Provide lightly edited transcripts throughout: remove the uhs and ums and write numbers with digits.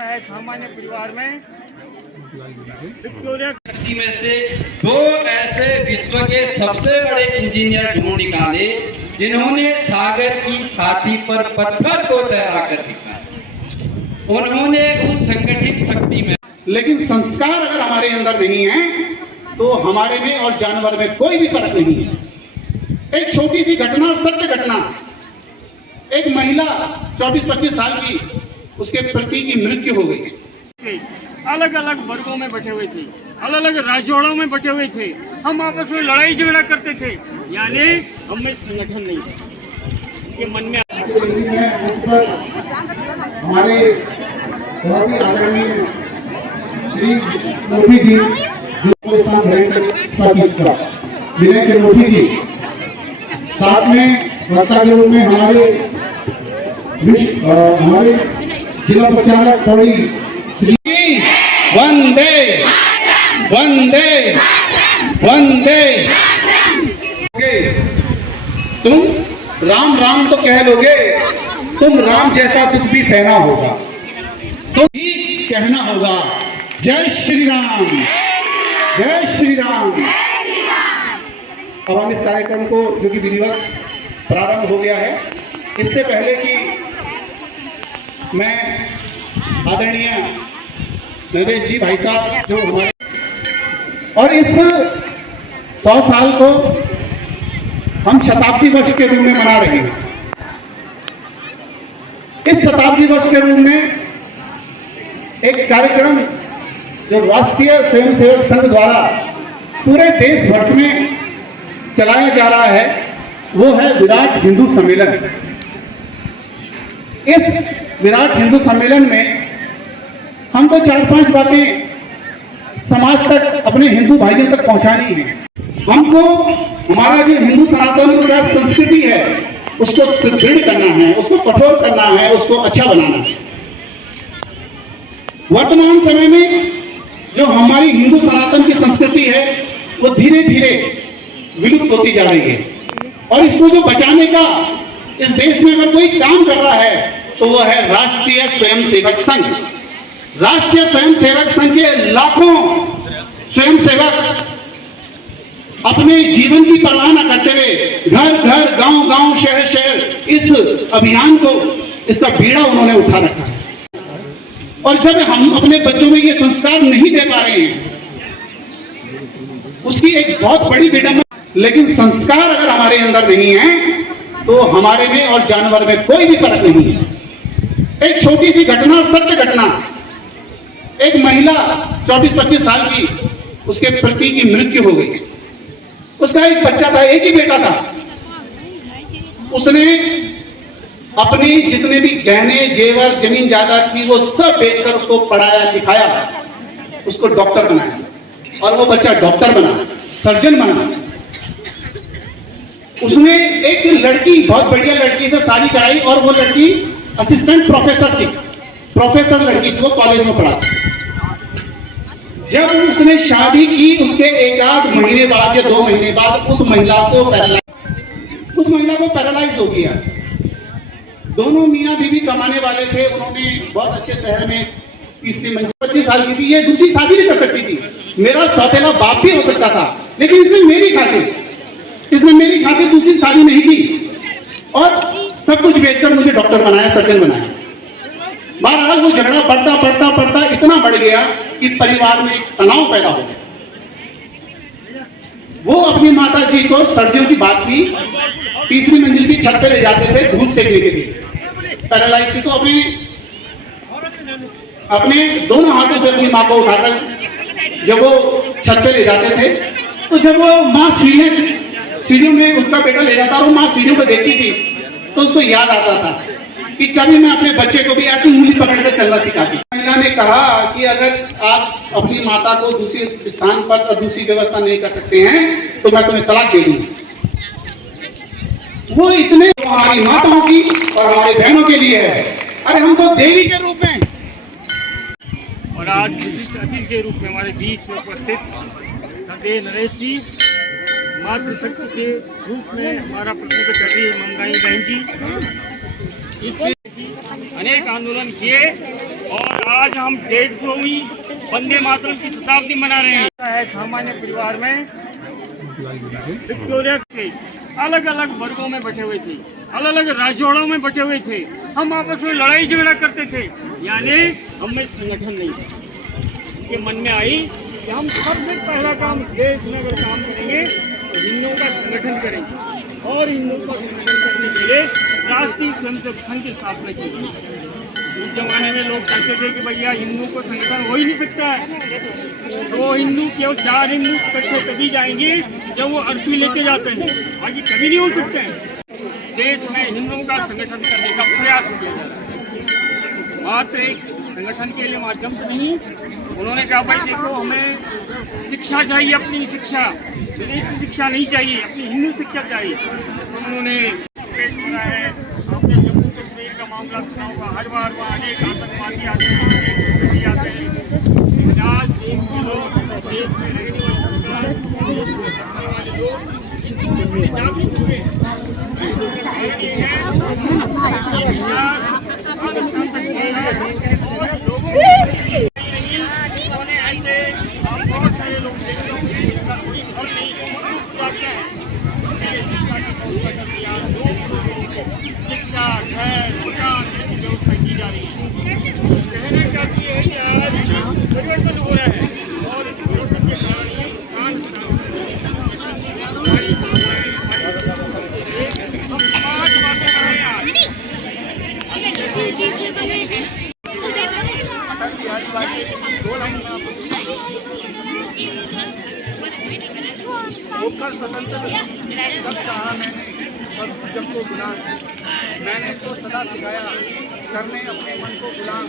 है सामान्य परिवार में विक्टोरिया में से दो ऐसे विश्व के सबसे बड़े इंजीनियर ढूंढ निकाले जिन्होंने सागर की छाती पर पत्थर को तैरा कर दिखाया। उन्होंने उस संगठित शक्ति में, लेकिन संस्कार अगर हमारे अंदर नहीं है तो हमारे में और जानवर में कोई भी फर्क नहीं है। एक छोटी सी घटना, सत्य घटना, एक महिला 24-25 साल की, उसके पति की मृत्यु हो गई। अलग अलग वर्गों में बैठे हुए थे, अलग अलग राजवाड़ों में बैठे हुए थे, हम आपस में लड़ाई झगड़ा करते थे, यानी हम में संगठन नहीं था। ये मन में हमारे बहुत ही आदरणीय श्री मोदी जी जो विनय त्रिमूर्ति जी, साथ में वक्ता के रूप में हमारे जिला प्रचारक पौड़ी श्री वंदे वंदे वंदे। तुम राम राम तो कह लोगे, तुम राम जैसा दुख भी सहना होगा, तो ही कहना होगा जय श्री राम, जय श्री राम। अब हम इस कार्यक्रम को, जो कि विधिवत प्रारंभ हो गया है, इससे पहले कि मैं आदरणीय नरेश जी भाई साहब जो हमारे, और इस 100 साल को हम शताब्दी वर्ष के रूप में मना रहे हैं। इस शताब्दी वर्ष के रूप में एक कार्यक्रम जो राष्ट्रीय स्वयंसेवक संघ द्वारा पूरे देश भर में चलाया जा रहा है, वो है विराट हिंदू सम्मेलन। इस विराट हिंदू सम्मेलन में हमको 4-5 बातें समाज तक, अपने हिंदू भाइयों तक पहुंचानी है। हमको हमारा जो हिंदू सनातन का संस्कृति है उसको सुदृढ़ करना है, उसको कठोर करना है, उसको अच्छा बनाना है। वर्तमान समय में जो हमारी हिंदू सनातन की संस्कृति है वो धीरे धीरे विलुप्त होती जा रही है, और इसको जो बचाने का इस देश में अगर कोई काम कर रहा है तो वो है राष्ट्रीय स्वयंसेवक संघ। राष्ट्रीय स्वयंसेवक संघ के लाखों स्वयंसेवक अपने जीवन की परवाह न करते हुए घर घर, गांव गांव, शहर शहर इस अभियान को, इसका बीड़ा उन्होंने उठा रखा है। और जब हम अपने बच्चों में ये संस्कार नहीं दे पा रहे हैं, उसकी एक बहुत बड़ी विडंबना। लेकिन संस्कार अगर हमारे अंदर नहीं है तो हमारे में और जानवर में कोई भी फर्क नहीं है। एक छोटी सी घटना, सत्य घटना, एक महिला 24-25 साल की, उसके पति की मृत्यु हो गई। उसका एक बच्चा था, एक ही बेटा था। उसने अपने जितने भी गहने जेवर, जमीन जायदाद थी, वो सब बेचकर उसको पढ़ाया लिखाया, उसको डॉक्टर बनाया, और वो बच्चा डॉक्टर बना, सर्जन बना। उसने एक लड़की, बहुत बढ़िया लड़की से शादी कराई, और वो लड़की असिस्टेंट प्रोफेसर थी, प्रोफेसर लड़की थी, वो कॉलेज में पढ़ाती। जब उसने शादी की, उसके 1-8 महीने बाद या 2 महीने बाद उस महिला को पैरालाइज हो गया। दोनों मियां बीवी कमाने वाले थे, उन्होंने बहुत अच्छे शहर में तीसरी मंजिल, 25 साल की थी, ये दूसरी शादी नहीं कर सकती थी। मेरा सौतेला बाप भी हो सकता था, लेकिन इसने मेरी खातिर दूसरी शादी नहीं की, और सब कुछ बेचकर मुझे डॉक्टर बनाया, सर्जन बनाया। बहरहाल वो झगड़ा बढ़ता इतना बढ़ गया कि परिवार में एक तनाव पैदा हो गया। वो अपनी माता जी को, सर्दियों की बात थी, तीसरी मंजिल की छत पे ले जाते थे धूप सेकने के लिए। पैरालाइज थी, तो अपने दोनों हाथों से अपनी माँ को उठाकर जब वो छत पे ले जाते थे, तो जब वो माँ सीढ़ियों में उसका बेटा ले जाता, और वो माँ सीढ़ियों को देखती थी, तो उसको याद आता था कि कभी मैं अपने बच्चे को भी ऐसी उंगली पकड़कर चलना सिखाती। महिला ने कहा कि अगर आप अपनी माता को दूसरे स्थान पर और दूसरी व्यवस्था नहीं कर सकते हैं तो मैं तुम्हें तलाक दे दूंगी। वो इतने हमारी माताओं की और हमारी बहनों के लिए है। अरे हम तो देवी के रूप में, और आज विशिष्ट अतिथि के रूप में हमारे बीच में उपस्थित सदे नरेश जी, मातृशक्ति के रूप में हमारा प्रतिनिधित्व कर रही है मंगाई बहन जी। इससे अनेक आंदोलन किए और आज हम 150वीं वंदे मातरम की शताब्दी मना रहे हैं। सामान्य परिवार में विक्टोरिया के अलग अलग वर्गों में बटे हुए थे, अलग अलग राजवाड़ों में बटे हुए थे। हम आपस में लड़ाई झगड़ा करते थे, यानी हमें संगठन नहीं था। उनके मन में आई कि हम सबसे पहला काम देश में अगर काम करेंगे तो हिंदुओं का संगठन करेंगे, और हिंदुओं का संगठन करने के लिए राष्ट्रीय स्वयंसेवक संघ की स्थापना की गई। उस जमाने में लोग कहते थे कि भैया हिंदुओं को संगठन हो ही नहीं सकता है, तो हिंदू केवल 4 हिंदू इकट्ठे तभी जाएंगे जब वो अर्थी लेके जाते हैं, बाकी कभी नहीं हो सकते हैं। देश में हिंदुओं का संगठन करने का प्रयास किया जा रहा है, मात्र एक संगठन के लिए माध्यम से नहीं। उन्होंने कहा भाई देखो, हमें शिक्षा चाहिए, अपनी शिक्षा, विदेशी शिक्षा नहीं चाहिए, अपनी हिंदू शिक्षा चाहिए। तो उन्होंने पेट भरा है। आपने जम्मू कश्मीर का मामला सुना होगा, हर बार वहाँ अनेक आतंकवादी आते हैं, अनेक आते हैं। आज देश के लोग, देश में रहने वाले लोग जागरूक हुए। बहुत सारे लोग देखते होंगे इसका कोई फल नहीं है। शिक्षा, घर, मकान जैसी व्यवस्था की जा रही है। कहने का ये है कि आज परिवर्तन हो रहा है, और इस परिवर्तन के कारण ये हम समाज बातें कर रहे हैं। होकर स्वतंत्र जब चाहा मैंने और जब को गुलाम, मैंने तो सदा सिखाया करने अपने मन को गुलाम।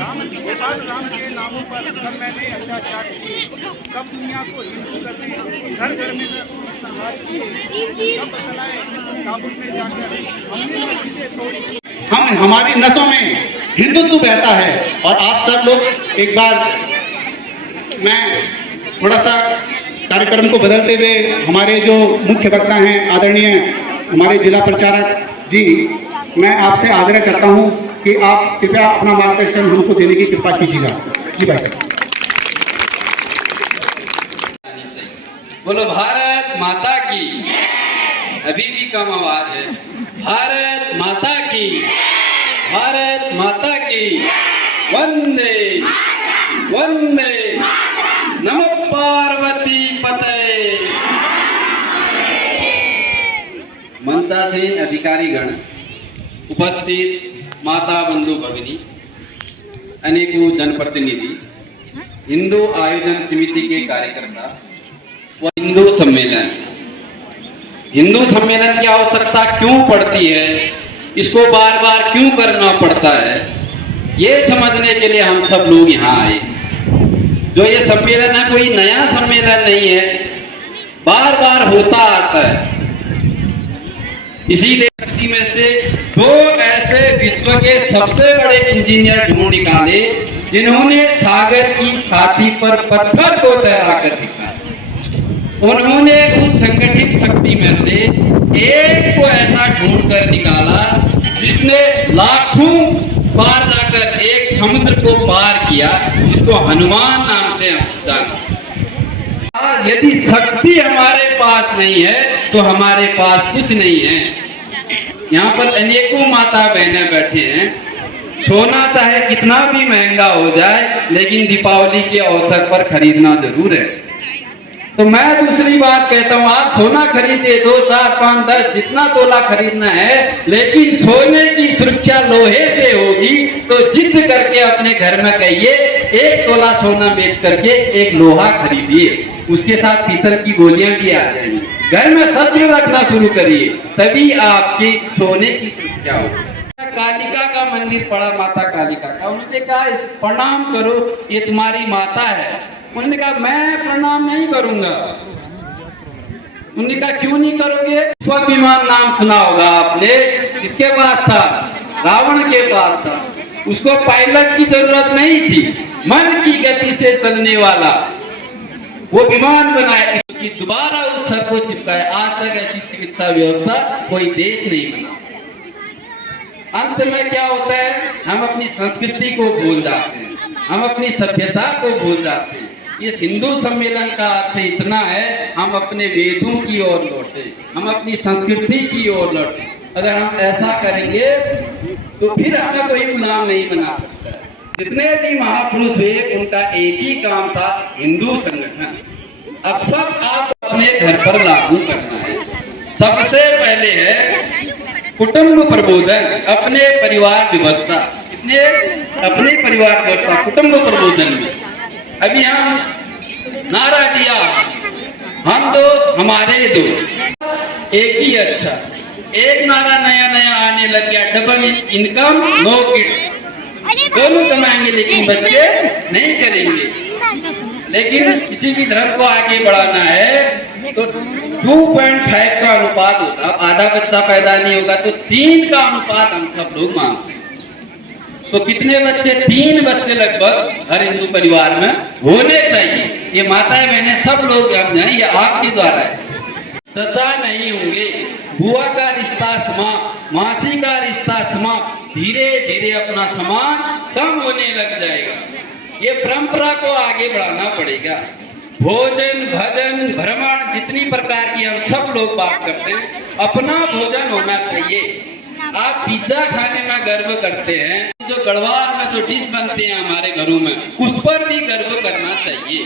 राम के बाद राम के नामों पर कब मैंने अत्याचार किए, कब दुनिया को हिंदू करने घर घर में संहार किए, कब चलाए काबुल में जाकर हमने मस्जिदें तोड़ी। हम हमारी नसों में हिंदुत्व बहता है। और आप सब लोग एक बार, मैं थोड़ा सा कार्यक्रम को बदलते हुए हमारे जो मुख्य वक्ता हैं आदरणीय हमारे जिला प्रचारक जी, मैं आपसे आग्रह करता हूं कि आप कृपया अपना मार्गदर्शन हमको देने की कृपा कीजिएगा। जी भाई साहब। बोलो भारत माता की। अभी भी कम आवाज है। भारत माता की, भारत माता की। वंदे वंदे नमो पार्वती पते। मंचासीन अधिकारीगण, उपस्थित माता बंधु भगिनी, अनेकों जनप्रतिनिधि, हिंदू आयोजन समिति के कार्यकर्ता व हिंदू सम्मेलन की आवश्यकता क्यों पड़ती है, इसको बार बार क्यों करना पड़ता है, ये समझने के लिए हम सब लोग यहाँ आए। जो ये सम्मेलन है कोई नया सम्मेलन नहीं है, बार बार होता आता है। इसीलिए धरती में से 2 ऐसे विश्व के सबसे बड़े इंजीनियर ढूंढ निकाले जिन्होंने सागर की छाती पर पत्थर को तैरा कर दिखाया। उन्होंने उस संगठित शक्ति में से एक को ऐसा ढूंढ कर निकाला जिसने लाखों पार जाकर एक समुद्र को पार किया, जिसको हनुमान नाम से हम जानते। यदि शक्ति हमारे पास नहीं है तो हमारे पास कुछ नहीं है। यहाँ पर अनेकों माता बहनें बैठे हैं। सोना चाहे कितना भी महंगा हो जाए, लेकिन दीपावली के अवसर पर खरीदना जरूर है। तो मैं दूसरी बात कहता हूँ, आप सोना खरीदे 2, 4, 5, 10 जितना तोला खरीदना है, लेकिन सोने की सुरक्षा लोहे से होगी तो जिद करके अपने घर में कहिए 1 तोला सोना बेच करके 1 लोहा खरीदिए, उसके साथ पीतल की गोलियां भी आ जाएंगी। घर में शस्त्र रखना शुरू करिए, तभी आपकी सोने की सुरक्षा होगी। कालिका का मंदिर पड़ा, माता कालिका का, उन्होंने कहा प्रणाम करो, ये तुम्हारी माता है। उन्होंने कहा मैं प्रणाम नहीं करूंगा। उन्होंने कहा क्यों नहीं करोगे? विमान नाम सुना होगा आपने, किसके पास था? रावण के पास था। उसको पायलट की जरूरत नहीं थी, मन की गति से चलने वाला वो विमान बनाया कि दोबारा उस सर को चिपकाया। आज तक ऐसी चिकित्सा व्यवस्था कोई देश नहीं बना। अंत में क्या होता है, हम अपनी संस्कृति को भूल जाते हैं, हम अपनी सभ्यता को भूल जाते हैं। इस हिंदू सम्मेलन का अर्थ इतना है, हम अपने वेदों की ओर लौटे, हम अपनी संस्कृति की ओर लौटे। अगर हम ऐसा करेंगे तो फिर हमें कोई गुलाम नहीं बना सकता। जितने भी महापुरुष हुए उनका एक ही काम था, हिंदू संगठन। अब सब आप अपने घर पर लागू करना है। सबसे पहले है कुटुंब प्रबोधन, अपने परिवार व्यवस्था। कितने अपने परिवार व्यवस्था कुटुंब प्रबोधन में अभी हम नारा दिया, हम दो हमारे दो, एक ही अच्छा। एक नारा नया नया आने लग गया, डबल इनकम नो किड्स। दोनों कमाएंगे लेकिन बच्चे नहीं करेंगे। लेकिन किसी भी धर्म को आगे बढ़ाना है तो 2.5 का अनुपात होता है। आधा बच्चा पैदा नहीं होगा तो 3 का अनुपात हम सब लोग मानते हैं। तो कितने बच्चे? 3 बच्चे लगभग हर हिंदू परिवार में होने चाहिए। ये माताएं बहनें सब लोग हम जाए, ये आपके द्वारा है। चचा नहीं होंगे, बुआ का रिश्ता समाप्त, मासी का रिश्ता समाप्त, धीरे धीरे अपना समाज कम होने लग जाएगा। ये परंपरा को आगे बढ़ाना पड़ेगा। भोजन भजन भ्रमण जितनी प्रकार की हम सब लोग बात करते हैं, अपना भोजन होना चाहिए। आप पिज्जा खाने में गर्व करते हैं, जो गढ़वाल में जो डिश बनते हैं हमारे घरों में, उस पर भी गर्व करना चाहिए।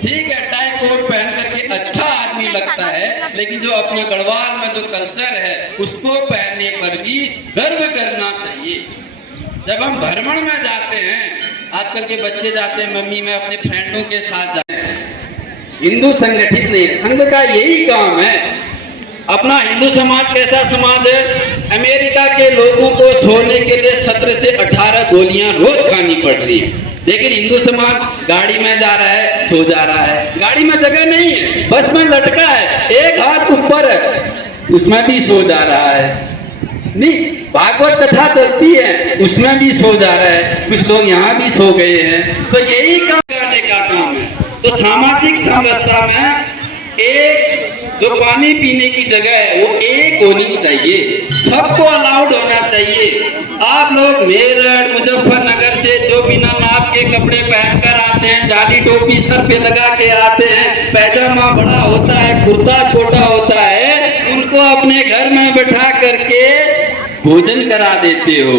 ठीक है, टाई कोट पहन करके अच्छा आदमी लगता है, लेकिन जो अपने गढ़वाल में जो कल्चर है उसको पहनने पर भी गर्व करना चाहिए। जब हम भ्रमण में जाते हैं, आजकल के बच्चे जाते हैं, मम्मी मैं अपने फ्रेंडों के साथ जाते हैं। हिंदू संगठित नहीं है, संघ का यही काम है। अपना हिंदू समाज कैसा समाज है? अमेरिका के लोगों को सोने के लिए 17 से 18 गोलियां रोज खानी पड़ रही है, लेकिन हिंदू समाज गाड़ी में जा रहा है, सो जा रहा है। गाड़ी में जगह नहीं है, बस में लटका है, एक हाथ ऊपर है, उसमें भी सो जा रहा है। नहीं, भागवत कथा चलती है, उसमें भी सो जा रहा है। कुछ लोग यहाँ भी सो गए हैं। तो यही काम करने का काम है। तो सामाजिक समरसता में एक जो पानी पीने की जगह है वो एक होनी चाहिए, सबको अलाउड होना चाहिए। आप लोग मेरठ मुजफ्फरनगर से जो बिना नाप के कपड़े पहनकर आते हैं, जाली टोपी सर पे लगा के आते हैं, पैजामा बड़ा होता है, कुर्ता छोटा होता है, उनको अपने घर में बैठा करके भोजन करा देते हो।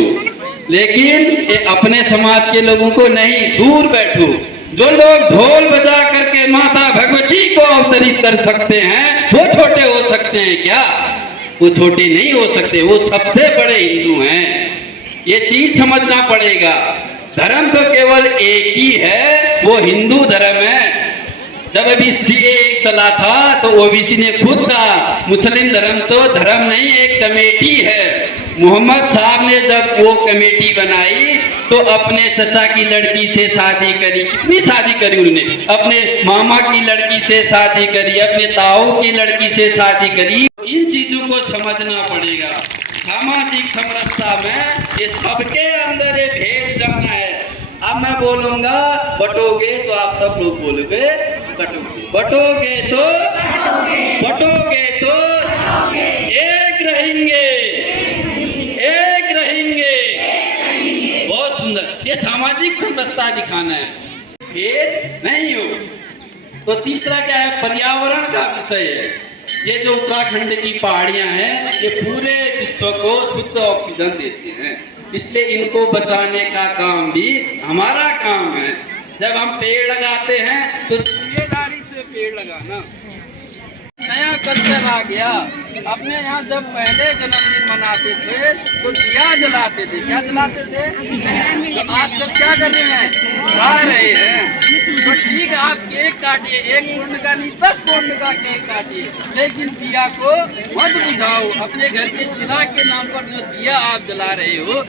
लेकिन ये अपने समाज के लोगों को नहीं, दूर बैठो। जो लोग ढोल बजा करके माता भगवती को अवतरित कर सकते हैं, वो छोटे हो सकते हैं क्या? वो छोटे नहीं हो सकते, वो सबसे बड़े हिंदू हैं। ये चीज समझना पड़ेगा। धर्म तो केवल एक ही है, वो हिंदू धर्म है। जब अभी सीए चला था तो ओबीसी ने खुद कहा मुस्लिम धर्म तो धर्म नहीं, एक कमेटी है। मोहम्मद साहब ने जब वो कमेटी बनाई तो अपने चचा की लड़की से शादी करी। कितनी शादी करी उन्होंने? अपने मामा की लड़की से शादी करी, अपने ताऊ की लड़की से शादी करी। इन चीजों को समझना पड़ेगा। सामाजिक समरसता में ये सबके अंदर ये भेद जमना है। अब मैं बोलूंगा बटोगे तो आप सब लोग बोलोगे बटोगे, बटोगे तो एक रहेंगे, एक रहेंगे। बहुत सुंदर, ये सामाजिक समरसता दिखाना है, भेद नहीं हो। तो तीसरा क्या है? पर्यावरण का विषय है। ये जो उत्तराखंड की पहाड़ियां हैं, ये पूरे विश्व को शुद्ध ऑक्सीजन देते हैं, इसलिए इनको बचाने का काम भी हमारा काम है। जब हम पेड़ लगाते हैं तो जिम्मेदारी से पेड़ लगाना। नया कल्चर आ गया। अपने यहाँ जब पहले जन्मदिन मनाते थे तो दिया जलाते थे। क्या जलाते थे? तो आजकल क्या कर रहे हैं? खा रहे हैं। तो ठीक है, आप केक काटिए, 1 पौंड का नहीं 10 पौंड का केक काटिए, लेकिन दिया को मत बुझाओ। अपने घर के चिराग के नाम पर जो दिया आप जला रहे हो,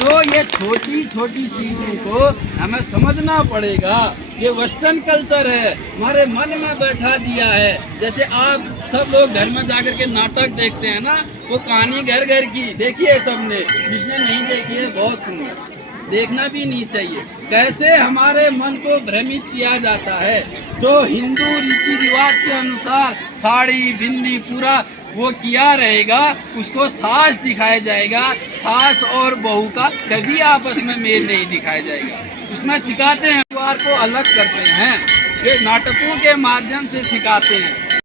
तो ये छोटी छोटी चीजों को हमें समझना पड़ेगा। ये वेस्टर्न कल्चर है, हमारे मन में बैठा दिया है। जैसे आप सब लोग घर में जाकर के नाटक देखते हैं ना, वो कहानी घर घर की देखिए सबने, जिसने नहीं देखी है बहुत सुंदर, देखना भी नहीं चाहिए। कैसे हमारे मन को भ्रमित किया जाता है। जो हिंदू रीति रिवाज के अनुसार साड़ी बिंदी पूरा वो किया रहेगा, उसको सास दिखाया जाएगा। सास और बहू का कभी आपस में मेल नहीं दिखाया जाएगा। उसमें सिखाते हैं, परिवार को अलग करते हैं, ये नाटकों के माध्यम से सिखाते हैं।